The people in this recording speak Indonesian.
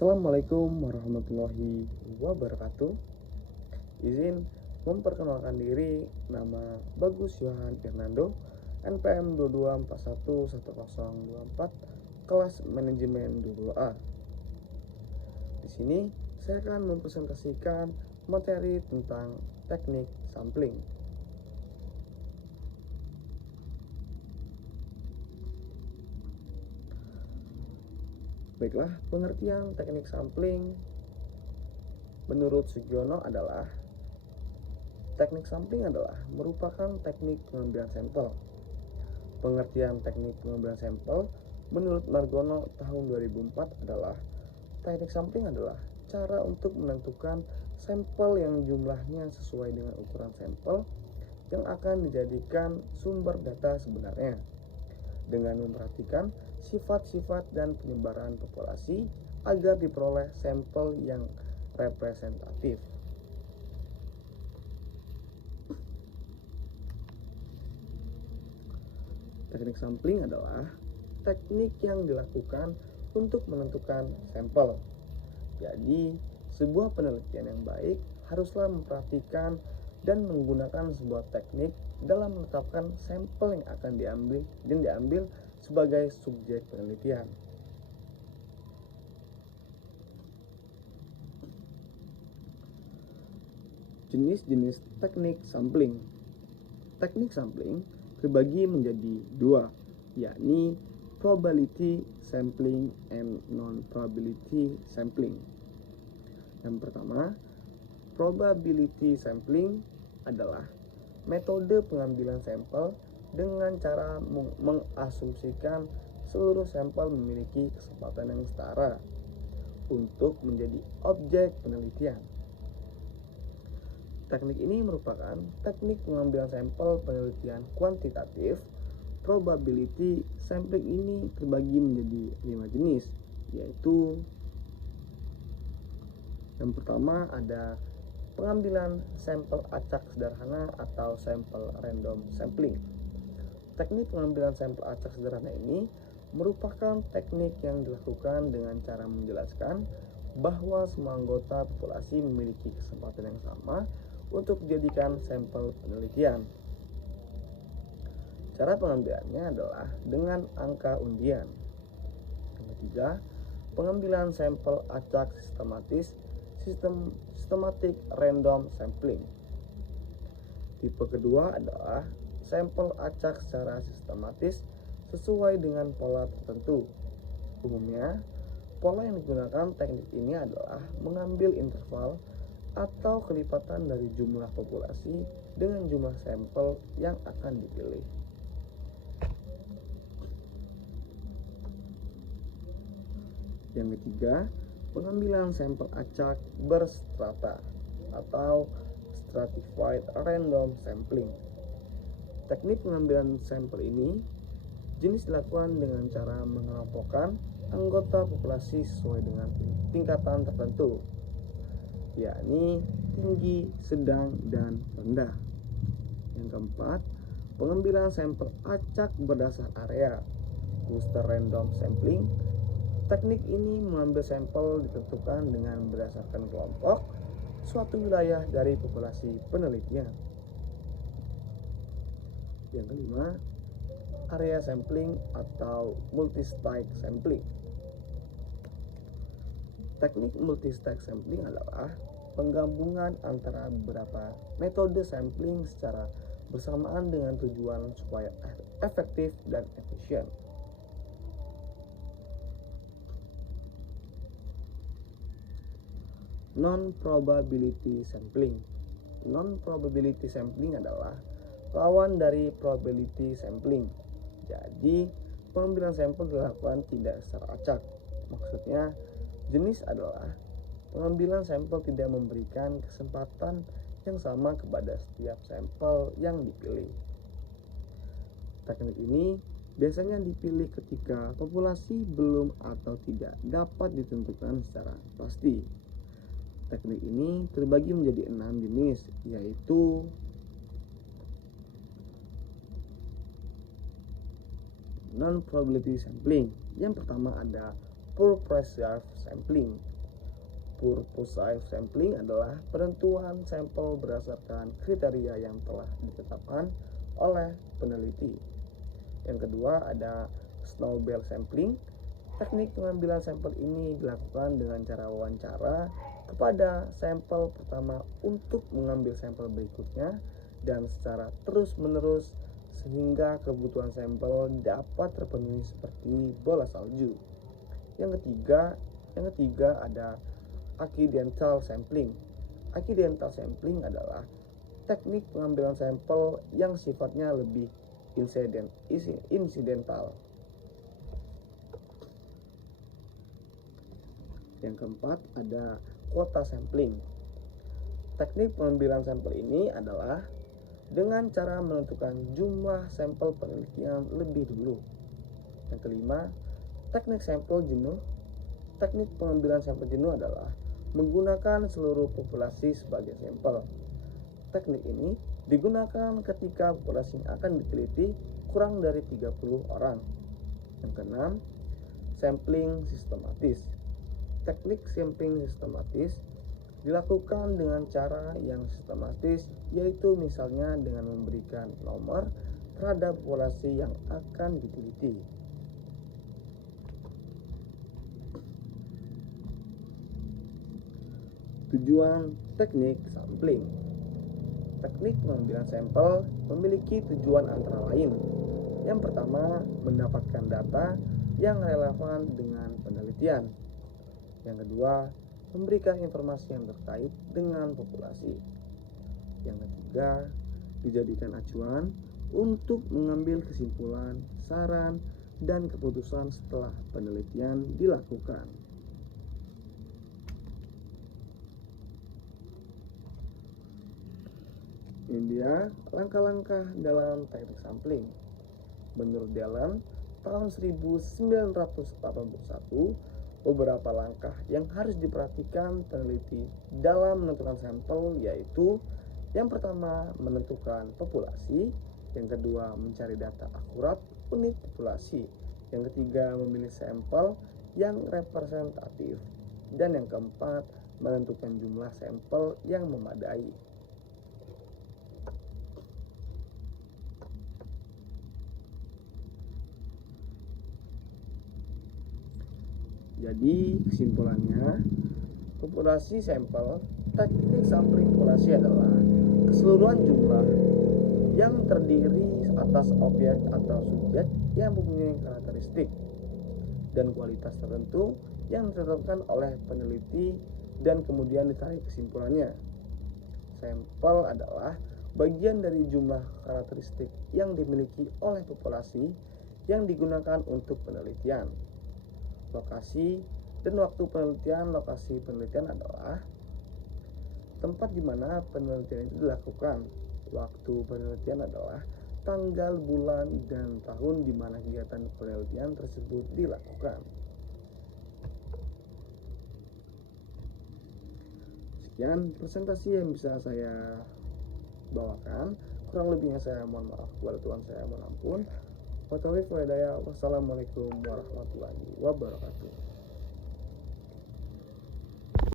Assalamualaikum warahmatullahi wabarakatuh. Izin memperkenalkan diri, nama Bagus Yohan Fernando, NPM 22411024, kelas manajemen 22A. Di sini saya akan mempresentasikan materi tentang teknik sampling. Baiklah, pengertian teknik sampling menurut Sugiono adalah teknik sampling adalah merupakan teknik pengambilan sampel. Pengertian teknik pengambilan sampel menurut Margono tahun 2004 adalah teknik sampling adalah cara untuk menentukan sampel yang jumlahnya sesuai dengan ukuran sampel yang akan dijadikan sumber data sebenarnya dengan memperhatikan sifat-sifat dan penyebaran populasi agar diperoleh sampel yang representatif. Teknik sampling adalah teknik yang dilakukan untuk menentukan sampel. Jadi, sebuah penelitian yang baik haruslah memperhatikan dan menggunakan sebuah teknik dalam menetapkan sampel yang akan diambil sebagai subjek penelitian. Jenis-jenis teknik sampling. Teknik sampling terbagi menjadi dua, yakni probability sampling and non-probability sampling. Yang pertama, probability sampling adalah metode pengambilan sampel dengan cara mengasumsikan seluruh sampel memiliki kesempatan yang setara untuk menjadi objek penelitian. Teknik ini merupakan teknik pengambilan sampel penelitian kuantitatif. Probability sampling ini terbagi menjadi 5 jenis, yaitu yang pertama ada pengambilan sampel acak sederhana atau sampel random sampling. Teknik pengambilan sampel acak sederhana ini merupakan teknik yang dilakukan dengan cara menjelaskan bahwa semua anggota populasi memiliki kesempatan yang sama untuk dijadikan sampel penelitian. Cara pengambilannya adalah dengan angka undian. Yang ketiga, pengambilan sampel acak sistematik random sampling. Tipe kedua adalah sampel acak secara sistematis sesuai dengan pola tertentu. Umumnya, pola yang digunakan teknik ini adalah mengambil interval atau kelipatan dari jumlah populasi dengan jumlah sampel yang akan dipilih. Yang ketiga, pengambilan sampel acak berstrata atau stratified random sampling. Teknik pengambilan sampel ini jenis dilakukan dengan cara mengelompokkan anggota populasi sesuai dengan tingkatan tertentu, yakni tinggi, sedang, dan rendah. Yang keempat, pengambilan sampel acak berdasar area, cluster random sampling. Teknik ini mengambil sampel ditentukan dengan berdasarkan kelompok suatu wilayah dari populasi penelitian. Yang kelima, area sampling atau multi-site sampling. Teknik multi-site sampling adalah penggabungan antara beberapa metode sampling secara bersamaan dengan tujuan supaya efektif dan efisien. Non-probability sampling. Non-probability sampling adalah lawan dari probability sampling. Jadi, pengambilan sampel dilakukan tidak secara acak. Maksudnya, jenis adalah pengambilan sampel tidak memberikan kesempatan yang sama kepada setiap sampel yang dipilih. Teknik ini biasanya dipilih ketika populasi belum atau tidak dapat ditentukan secara pasti. Teknik ini terbagi menjadi 6 jenis, yaitu non-probability sampling. Yang pertama ada purposive sampling. purposive sampling adalah penentuan sampel berdasarkan kriteria yang telah ditetapkan oleh peneliti. Yang kedua ada snowball sampling. Teknik pengambilan sampel ini dilakukan dengan cara wawancara kepada sampel pertama untuk mengambil sampel berikutnya dan secara terus-menerus sehingga kebutuhan sampel dapat terpenuhi seperti bola salju. Yang ketiga ada accidental sampling. Accidental sampling adalah teknik pengambilan sampel yang sifatnya lebih insidental. Yang keempat ada quota sampling. Teknik pengambilan sampel ini adalah dengan cara menentukan jumlah sampel penelitian lebih dulu. Yang kelima, teknik sampel jenuh. Teknik pengambilan sampel jenuh adalah menggunakan seluruh populasi sebagai sampel. Teknik ini digunakan ketika populasi yang akan diteliti kurang dari 30 orang. Yang keenam, sampling sistematis. Teknik sampling sistematis dilakukan dengan cara yang sistematis, yaitu misalnya dengan memberikan nomor terhadap populasi yang akan diteliti. Tujuan teknik sampling. Teknik pengambilan sampel memiliki tujuan antara lain. Yang pertama, mendapatkan data yang relevan dengan penelitian. Yang kedua, memberikan informasi yang terkait dengan populasi. Yang ketiga, dijadikan acuan untuk mengambil kesimpulan, saran, dan keputusan setelah penelitian dilakukan. Ini dia langkah-langkah dalam teknik sampling. Menurut Dallon, tahun 1981, beberapa langkah yang harus diperhatikan peneliti dalam menentukan sampel yaitu: yang pertama, menentukan populasi; yang kedua, mencari data akurat unit populasi; yang ketiga, memilih sampel yang representatif; dan yang keempat, menentukan jumlah sampel yang memadai. Jadi kesimpulannya, populasi sampel, teknik sampling populasi adalah keseluruhan jumlah yang terdiri atas objek atau subjek yang mempunyai karakteristik dan kualitas tertentu yang ditetapkan oleh peneliti dan kemudian ditarik kesimpulannya. Sampel adalah bagian dari jumlah karakteristik yang dimiliki oleh populasi yang digunakan untuk penelitian. Lokasi dan waktu penelitian. Lokasi penelitian adalah tempat di mana penelitian itu dilakukan. Waktu penelitian adalah tanggal, bulan, dan tahun di mana kegiatan penelitian tersebut dilakukan. Sekian presentasi yang bisa saya bawakan. Kurang lebihnya saya mohon maaf, kepada Tuhan saya mohon ampun. Wassalamualaikum warahmatullahi wabarakatuh.